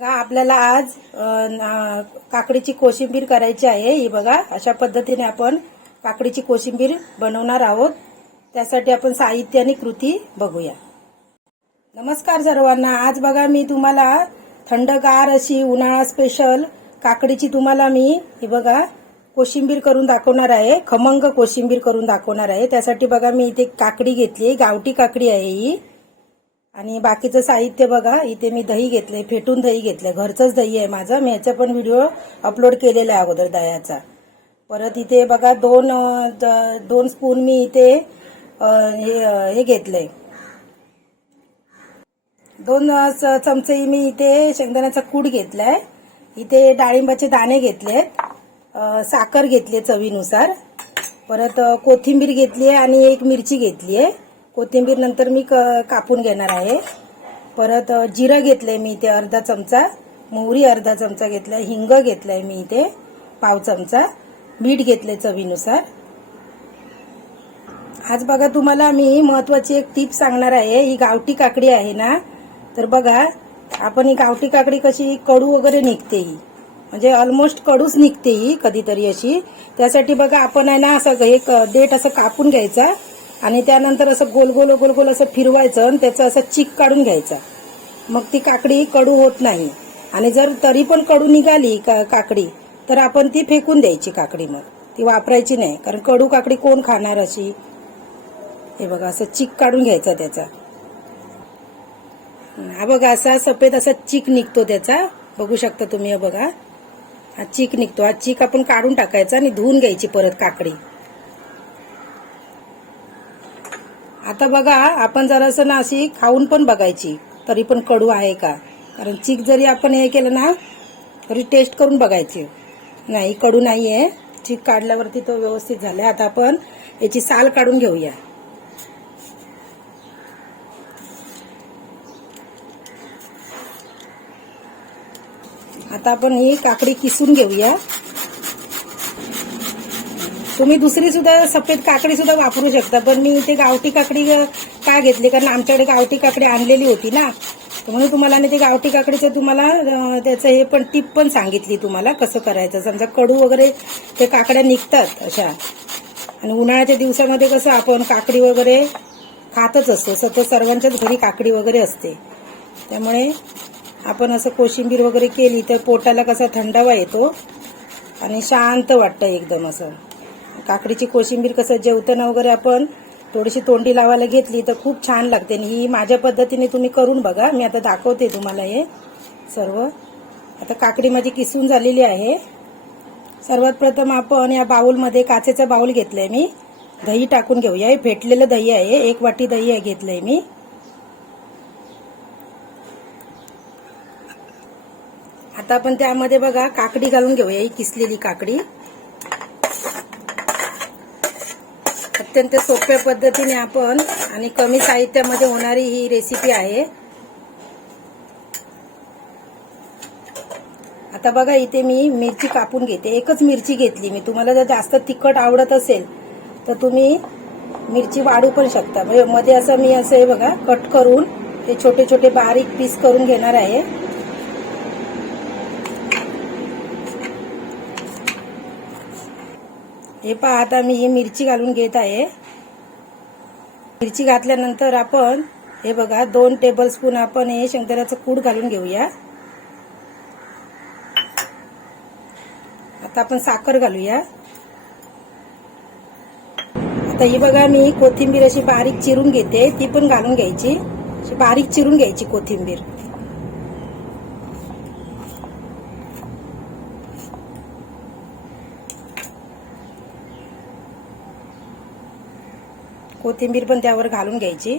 बघा आपल्याला आज ना- काकडीची कोशिंबीर करायची आहे. ही बघा अशा पद्धतीने आपण काकडीची कोशिंबीर बनवणार आहोत. त्यासाठी आपण साहित्य आणि कृती बघूया. नमस्कार सर्वांना. आज बघा मी तुम्हाला थंडगार अशी उन्हाळा स्पेशल काकडीची तुम्हाला मी ही बघा कोशिंबीर करून दाखवणार आहे. खमंग कोशिंबीर करून दाखवणार आहे. त्यासाठी बघा मी इथे काकडी घेतली गावठी काकडी आहे ही. आणि बाकीचं साहित्य बघा इथे मी दही घेतलंय फेटून दही घेतलंय घरचंच दही आहे माझं. मी याचा पण व्हिडिओ अपलोड केलेला आहे अगोदर दह्याचा. परत इथे बघा दोन दोन स्पून मी इथे हे घेतलंय. दोन च- चमचे मी इथे शेंगदाण्याचा कूट घेतलाय. इथे डाळिंबाचे दाणे घेतलेत. साखर घेतली चवीनुसार. परत कोथिंबीर घेतली आहे आणि एक मिरची घेतली आहे कोथिंबीर नंतर मी क- कापून घेणार आहे. परत जिरं घेतलंय मी इथे अर्धा चमचा. मोहरी अर्धा चमचा घेतलाय. हिंग घेतलाय मी इथे पाव चमचा. मीठ घेतले चवीनुसार. आज बघा तुम्हाला मी महत्वाची एक टीप सांगणार आहे. ही गावठी काकडी आहे ना? तर बघा आपण ही गावठी काकडी कशी कडू वगैरे निघते ही. म्हणजे ऑलमोस्ट कडूच निघते ही कधीतरी अशी. त्यासाठी बघा आपण आहे ना असं एक देठ असं कापून घ्यायचा. आणि त्यानंतर असं गोल गोल गोल गोल असं फिरवायचं आणि त्याचं असं चीक काढून घ्यायचा. मग ती काकडी कडू होत नाही. आणि जर तरी पण कडू निघाली का- काकडी तर आपण ती फेकून द्यायची काकडी मग ती वापरायची नाही कारण कडू काकडी कोण खाणार अशी? हे बघा असं चीक काढून घ्यायचा त्याचा. हा बघा असा सफेद असा चीक निघतो त्याचा. बघू शकता तुम्ही हे बघा. हा चिक निघतो. हा चिक आपण काढून टाकायचा आणि धुवून घ्यायची परत काकडी. आता बघा आपण जरासं ना अशी खाऊन पण बघायची तरी पण कडू आहे का? कारण चीक जरी आपण हे केलं ना तरी टेस्ट करून बघायची. नाही कडू नाही आहे चीक काढल्यावरती तो व्यवस्थित झाला. आता आपण याची साल काढून घेऊया. आता आपण ही काकडी किसून घेऊया. तुम्ही दुसरी सुद्धा सफेद काकडी सुद्धा वापरू शकता पण मी इथे गावठी काकडी का घेतली? कारण आमच्याकडे गावठी काकडी आणलेली होती ना. तर म्हणून तुम्हाला ते गावठी काकडीचं तुम्हाला त्याचं हे पण टीप पण सांगितली तुम्हाला कसं करायचं. समजा कडू वगैरे ते काकड्या निघतात अशा. आणि उन्हाळ्याच्या दिवसामध्ये कसं आपण काकडी वगैरे खातच असतो. सतत सर्वांच्याच घरी काकडी वगैरे असते. त्यामुळे आपण असं कोशिंबीर वगैरे केली तर पोटाला कसा थंडावा येतो आणि शांत वाटतं एकदम असं. काकडीची कोशिंबीर कसं जेवताना वगैरे आपण थोडीशी तोंडी लावायला घेतली तर खूप छान लागते. आणि ही माझ्या पद्धतीने तुम्ही करून बघा. मी आता दाखवते तुम्हाला हे सर्व. आता काकडी माझी किसून झालेली आहे. सर्वात प्रथम आपण या बाऊलमध्ये काचेचा बाऊल घेतलाय मी. दही टाकून घेऊया. हे फेटलेलं दही आहे. एक वाटी दही आहे घेतलंय मी. आता आपण त्यामध्ये बघा काकडी घालून घेऊया. ही किसलेली काकडी. अत्यंत सोप्या पद्धतीने आपण आणि कमी साहित्यामध्ये होणारी ही रेसिपी आहे. आता बघा इथे मी मिरची कापून घेते. एकच मिरची घेतली मी. तुम्हाला जर जास्त तिखट आवडत असेल तर तुम्ही मिरची वाढू पण शकता. म्हणजे मध्ये असं मी असं हे बघा कट करून ते छोटे छोटे बारीक पीस करून घेणार आहे. हे पहा आता मी ही मिरची घालून घेत आहे. मिरची घातल्यानंतर आपण हे बघा दोन टेबल स्पून आपण हे शेंगदाण्याचं कूड घालून घेऊया. आता आपण साखर घालूया. आता ही बघा मी कोथिंबीर अशी बारीक चिरून घेते ती पण घालून घ्यायची. अशी बारीक चिरून घ्यायची कोथिंबीर. कोथिंबीर पण त्यावर घालून घ्यायची.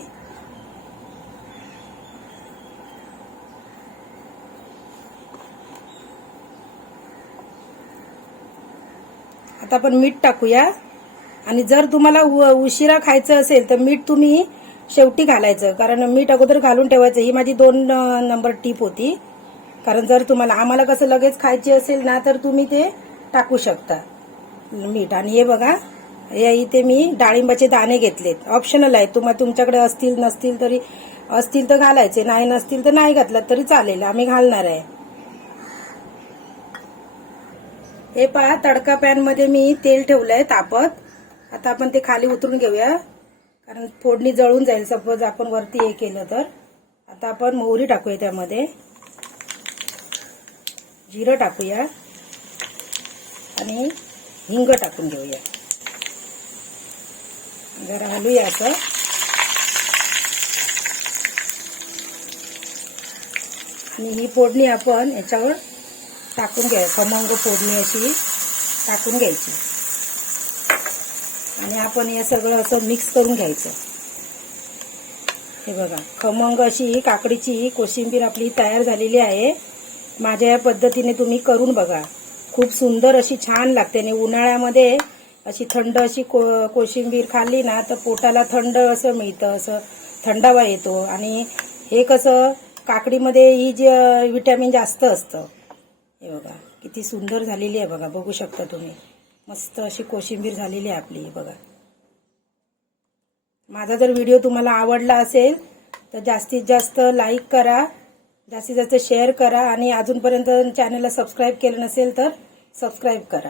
आता आपण मीठ टाकूया. आणि जर तुम्हाला उ- उशिरा खायचं असेल तर मीठ तुम्ही शेवटी घालायचं. कारण मीठ अगोदर घालून ठेवायचं. ही माझी दोन नंबर टीप होती. कारण जर तुम्हाला आम्हाला कसं लगेच खायची असेल ना तर तुम्ही ते टाकू शकता. मीठ. आणि हे बघा या इथे मी डाळिंबाचे दाणे घेतलेत. ऑप्शनल आहे तुम्हाला तुमच्याकडे असतील नसतील तरी असतील तर घालायचे. नाही नसतील तर नाही घातलं तरी चालेल. आम्ही घालणार आहे. हे पहा तडका पॅनमध्ये मी तेल ठेवलं आहे तापत. आता आपण ते खाली उतरून घेऊया. कारण फोडणी जळून जाईल. सपोज आपण वरती हे केलं तर. आता आपण मोहरी टाकूया त्यामध्ये. जिरं टाकूया. आणि हिंग टाकून घेऊया. जरा हलूया असं आणि ही फोडणी आपण याच्यावर टाकून घ्या खमंग फोडणी अशी टाकून घ्यायची. आणि आपण हे सगळं असं मिक्स करून घ्यायचं. हे बघा खमंग अशी काकडीची कोशिंबीर आपली तयार झालेली आहे. माझ्या या पद्धतीने तुम्ही करून बघा. खूप सुंदर अशी छान लागते आणि उन्हाळ्यामध्ये अशी थंड अशी को कोशिंबीर खाल्ली ना तर पोटाला थंड असं मिळतं असं थंडावा येतो. आणि हे कसं काकडीमध्ये ही जे विटॅमिन जास्त असतं. हे बघा किती सुंदर झालेली आहे बघा बघू शकता तुम्ही. मस्त अशी कोशिंबीर झालेली आहे आपली बघा. माझा जर व्हिडिओ तुम्हाला आवडला असेल तर जास्तीत जास्त लाईक करा जास्तीत जास्त शेअर करा आणि अजूनपर्यंत चॅनलला सबस्क्राईब केलं नसेल तर सबस्क्राईब करा.